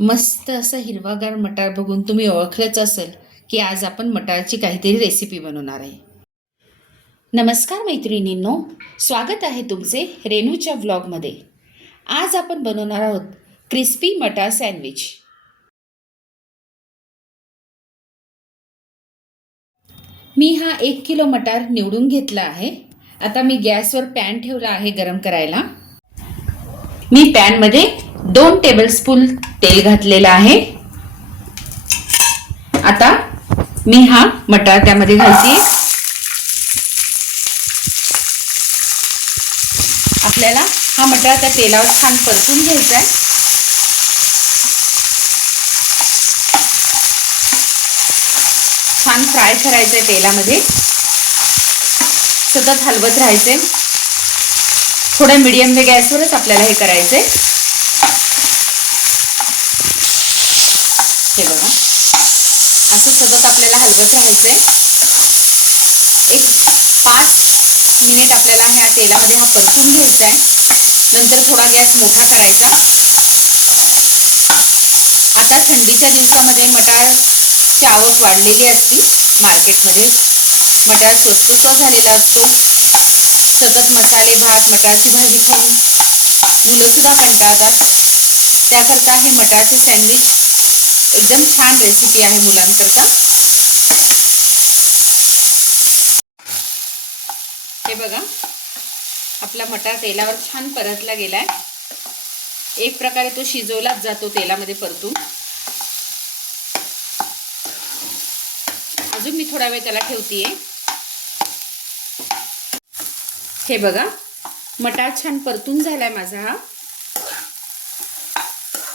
मस्त असं हिरवागार मटार बघून तुम्ही ओळखलंच असेल की आज आपण मटारची काहीतरी रेसिपी बनवणार आहे. नमस्कार मैत्रिणींनो, स्वागत आहे तुमचे रेणूच्या व्लॉगमध्ये. आज आपण बनवणार आहोत क्रिस्पी मटार सँडविच. मी हा 1 किलो मटार निवडून घेतला आहे. आता मी गॅसवर पॅन ठेवला आहे गरम करायला. मी पॅनमध्ये 2 टेबलस्पून तेल घातलेलं आहे. आता मी हा मटार त्यामध्ये घालते. आपल्याला हा मटार त्या तेलावर छान परतून घ्यायचा आहे. छान फ्राय करायचं आहे तेलामध्ये. सतत हलवत राहायचे. थोड्या मीडियम गॅसवरच आपल्याला हे करायचंय. हे बघा, असं सतत आपल्याला हलवत राहायचंय. एक 5 मिनिट आपल्याला ह्या तेलामध्ये हा परतून घ्यायचा आहे. नंतर थोडा गॅस मोठा करायचा. आता थंडीच्या दिवसामध्ये मटारची आवक वाढलेली असते. मार्केटमध्ये मटार स्वस्त झालेला असतो. सतत मसाले भात मटारची भाजी खाऊन मुलंसुद्धा कंटाळतात. त्याकरता हे मटारचे सँडविच एकदम छान रेसिपी आहे मुलांकरता. हे बघा, आपला मटार तेलावर छान परतला गेलाय. एक प्रकारे तो शिजवलाच जातो तेलामध्ये परतून. अजून मी थोडा वेळ त्याला ठेवतेय. हे बघा, मटार छान परतून झालाय माझा हा.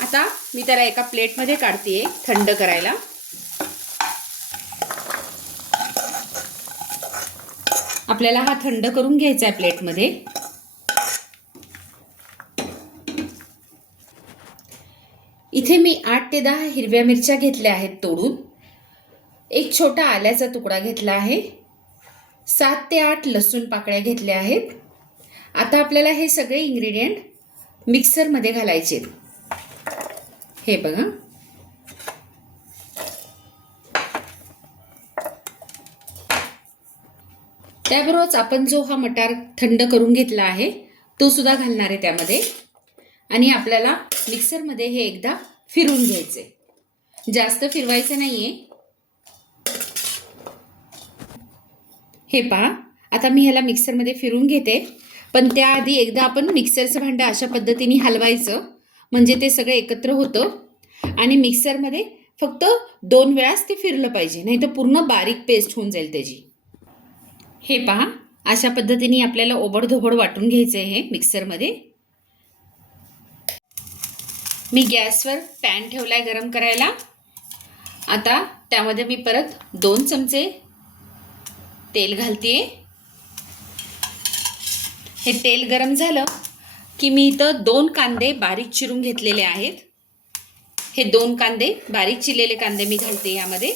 आता मी त्याला एका प्लेटमध्ये काढतेय थंड करायला. आपल्याला हा थंड करून घ्यायचा आहे प्लेटमध्ये. इथे मी 8 ते 10 हिरव्या मिरच्या घेतल्या आहेत तोडून. एक छोटा आल्याचा तुकडा घेतला आहे. 7 ते 8 लसूण पाकळ्या घेतल्या आहेत. आता आपल्याला हे सगळे इन्ग्रेडियंट मिक्सरमध्ये घालायचे. हे बघा, त्याबरोबरच आपण जो हा मटार थंड करून घेतला आहे तो सुद्धा घालणार आहे त्यामध्ये. आणि आपल्याला मिक्सरमध्ये हे एकदा फिरून घ्यायचे. जास्त फिरवायचं नाहीये. हे पहा, आता मी ह्याला मिक्सरमध्ये फिरून घेते. पण त्याआधी एकदा आपण मिक्सरचं भांडं अशा पद्धतीने हलवायचं, म्हणजे ते सगळं एकत्र होतं. आणि मिक्सरमध्ये फक्त 2 वेळाच ते फिरलं पाहिजे, नाही तर पूर्ण बारीक पेस्ट होऊन जाईल त्याची. हे पहा, अशा पद्धतीने आपल्याला ओबडधोबड वाटून घ्यायचं आहे हे मिक्सरमध्ये. मी गॅसवर पॅन ठेवलाय गरम करायला. आता त्यामध्ये मी परत 2 चमचे तेल घालतेय. हे तेल गरम झालं की मी इथं 2 कांदे बारीक चिरून घेतलेले आहेत. हे 2 कांदे बारीक चिरलेले कांदे मी घालते यामध्ये.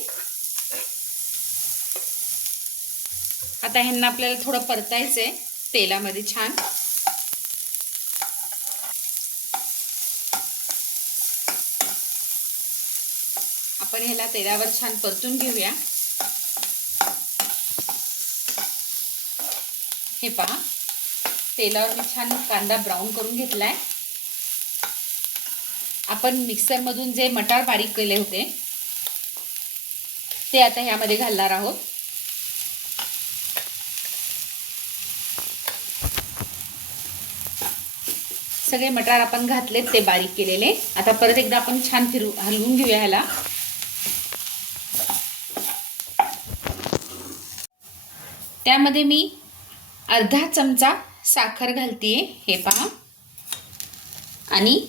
आता ह्यांना आपल्याला थोडं परतायचंय तेलामध्ये छान. आपण ह्याला तेलावर छान परतून घेऊया. हे पहा, तेलावर मी छान कांदा ब्राऊन करून घेतलाय. आपण मिक्सरमधून जे मटार बारीक केले होते ते आता ह्यामध्ये घालणार आहोत. सगळे मटार आपण घातलेत ते बारीक केलेले. आता परत एकदा आपण छान हलवून घेऊया ह्याला. त्यामध्ये मी अर्धा चमचा साखर घालतेय. हे पहा, आणि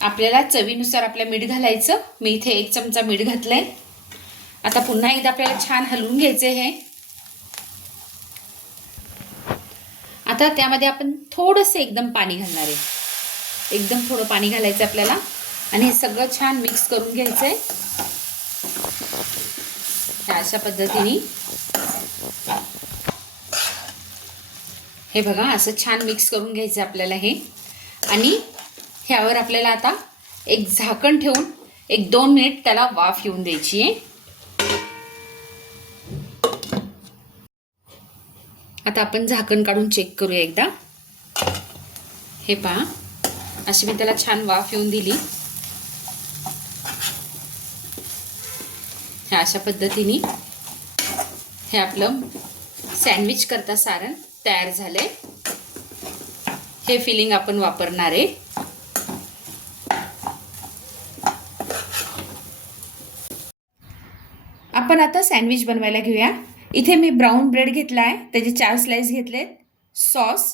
आपल्याला चवीनुसार आपल्या मीठ घालायचं. मी इथे 1 चमचा मीठ घातलंय. आता पुन्हा एकदा आपल्याला छान हलवून घ्यायचे हे. आता त्यामध्ये आपण थोडंसं एकदम पाणी घालणार आहे. एकदम थोडं पाणी घालायचं आपल्याला आणि हे सगळं छान मिक्स करून घ्यायचंय अशा पद्धतीने. हे बघा, असं छान मिक्स करून घ्यायचं आपल्याला हे. आणि ह्यावर आपल्याला आता एक झाकण ठेवून एक 2 मिनिट त्याला वाफ येऊन द्यायची आहे. आता आपण झाकण काढून चेक करूया एकदा. हे पहा, अशी मी त्याला छान वाफ येऊन दिली. ह्या अशा पद्धतीने हे आपलं सँडविच करता सारण तयार झालंय. हे फिलिंग आपण वापरणार आहे. आपण आता सँडविच बनवायला घेऊया. इथे मी ब्राऊन ब्रेड घेतला आहे, त्याचे 4 स्लाइस घेतलेत, सॉस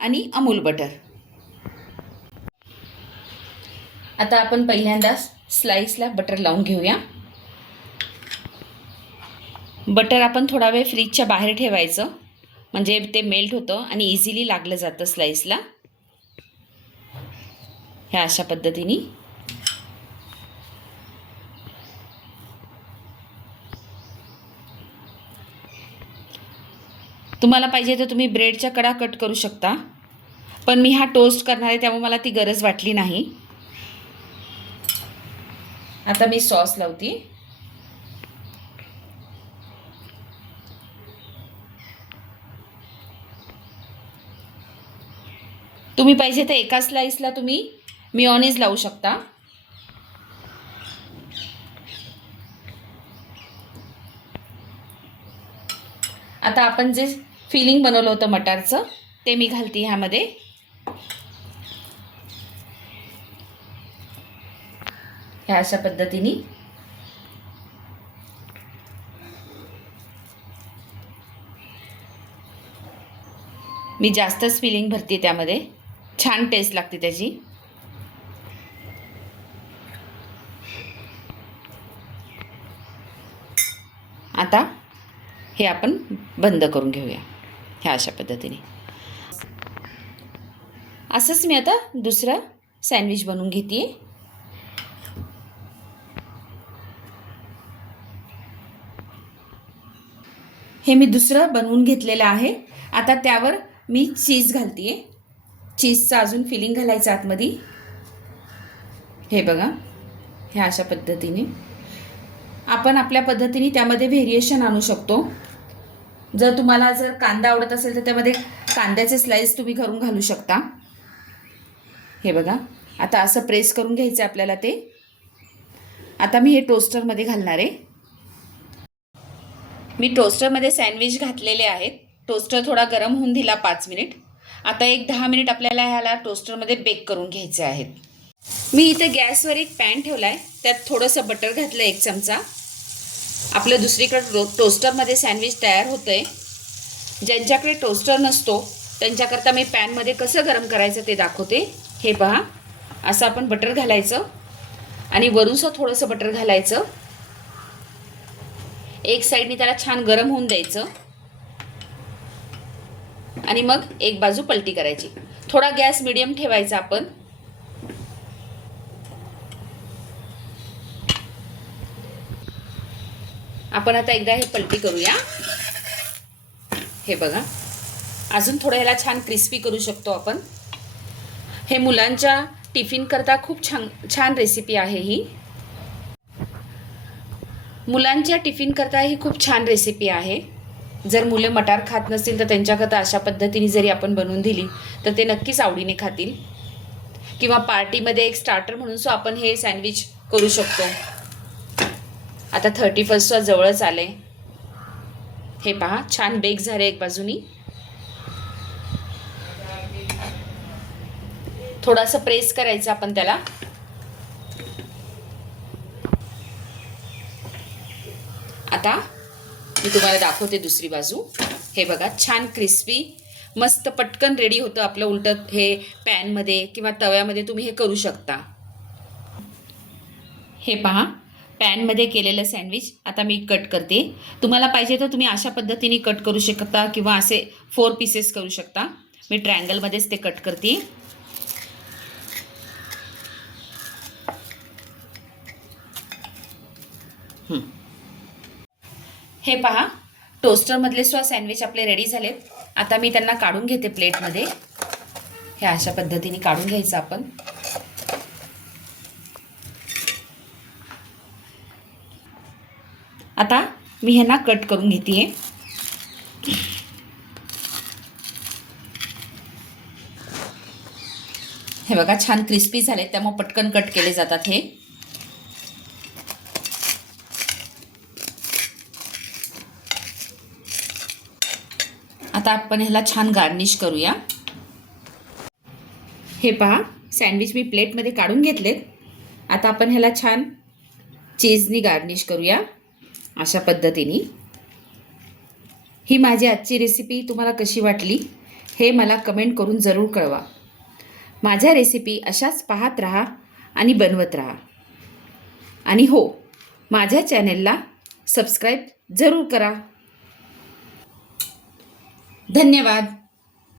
आणि अमूल बटर. आता आपण पहिल्यांदा स्लाइसला बटर लावून घेऊया. बटर आपण थोडा वेळ फ्रीजच्या बाहेर ठेवायचं, म्हणजे ते मेल्ट होतं आणि इझिली लागलं जातं स्लाइसला. ह्या अशा पद्धतीने तुम्हाला पाहिजे तर तुम्ही ब्रेडच्या कडा कट करू शकता, पण मी हा टोस्ट करणार आहे त्यामुळे मला ती गरज वाटली नाही. आता मी सॉस लावते. तुम्ही पाहिजे तर एका स्लाइसला तुम्ही मेयोनीज लावू शकता. आता आपण जे फिलिंग बनवलं होतं मटारचं ते मी घालते ह्यामध्ये. ह्या अशा पद्धतीने मी जास्तच फिलिंग भरते त्यामध्ये, छान टेस्ट लागते त्याची. आता हे आपण बंद करून घेऊया ह्या अशा पद्धतीने. असंच मी आता दुसरं सँडविच बनवून घेते. हे मी दुसरं बनवून घेतलेलं आहे. आता त्यावर मी चीज घालते. चीजचं अजून फिलिंग घालायचं आतमध्ये. हे बघा, ह्या अशा पद्धतीने आपण आपल्या पद्धतीने त्यामध्ये व्हेरिएशन आणू शकतो. जर तुम्हाला कांदा आवडत असेल तर त्यामध्ये कांद्याचे स्लाइस तुम्ही करून घालू शकता. हे बघा, आता असं प्रेस करून घ्यायचं आपल्याला ते. आता मी हे टोस्टरमध्ये घालणार आहे. मी टोस्टरमध्ये सँडविच घातलेले आहेत. टोस्टर थोडा गरम होऊन दिला 5 मिनिट. आता एक 10 मिनिट आपल्याला ह्याला टोस्टरमध्ये बेक करून घ्यायचे आहेत. मी इथे गॅसवर एक पॅन ठेवला आहे, त्यात थोडंसं बटर घातलं 1 चमचा. आपलं दुसरीकडे टोस्टरमध्ये सँडविच तयार होतं आहे. ज्यांच्याकडे टोस्टर नसतो त्यांच्याकरता मी पॅनमध्ये कसं गरम करायचं ते दाखवते. हे पहा, असं आपण बटर घालायचं आणि वरूनसुद्धा थोडंसं बटर घालायचं. एक साईडने त्याला छान गरम होऊन द्यायचं आणि मग एक बाजू पलटी करायची. थोडा गॅस मीडियम ठेवायचा आपण. आपण आता एकदा हे पलटी करूया. हे बघा, अजून थोडं ह्याला छान क्रिस्पी करू शकतो आपण. हे मुलांच्या टिफिन करता खूप छान रेसिपी आहे ही. मुलांच्या टिफिन करता ही खूप छान रेसिपी आहे. जर मुले मटार खात नसतील तर त्यांच्याकरता अशा पद्धतीने जरी आपण बनवून दिली तर ते नक्कीच आवडीने खातील. किंवा पार्टीमध्ये एक स्टार्टर म्हणून आपण हे सँडविच करू शकतो. आता 31st जवळच आले. हे पहा, छान बेक झाले एक बाजूनी. थोडासा प्रेस करायचं आपण त्याला. आता मी तुम्हाला दाखवते दुसरी बाजू. हे बघा, छान क्रिस्पी मस्त पटकन रेडी होतं आपलं. उलटं हे पॅनमध्ये किंवा तव्यामध्ये तुम्ही हे करू शकता. हे पहा, पॅनमध्ये केलेलं सँडविच आता मी कट करते. तुम्हाला पाहिजे तर तुम्ही अशा पद्धतीने कट करू शकता किंवा असे 4 पीसेस करू शकता. मी ट्रायंगलमध्येच ते कट करते. हे पहा, टोस्टरमधले सुद्धा सँडविच आपले रेडी झालेत. आता मी त्यांना काढून घेते प्लेटमध्ये. हे अशा पद्धतीने काढून घ्यायचं आपण. आता मी ह्यांना कट करून घेते. हे बघा छान क्रिस्पी झाले, त्यामुळे पटकन कट केले जातात हे. आता आपण ह्याला छान गार्निश करूया. हे पहा, सँडविच मी प्लेटमध्ये काढून घेतलेत. आता आपण ह्याला छान चीजनी गार्निश करूया अशा पद्धतीने. ही माझी आजची रेसिपी तुम्हाला कशी वाटली हे मला कमेंट करून जरूर कळवा. माझ्या रेसिपी अशाच पाहत राहा आणि बनवत राहा. आणि हो, माझ्या चॅनेलला सबस्क्राईब जरूर करा. धन्यवाद.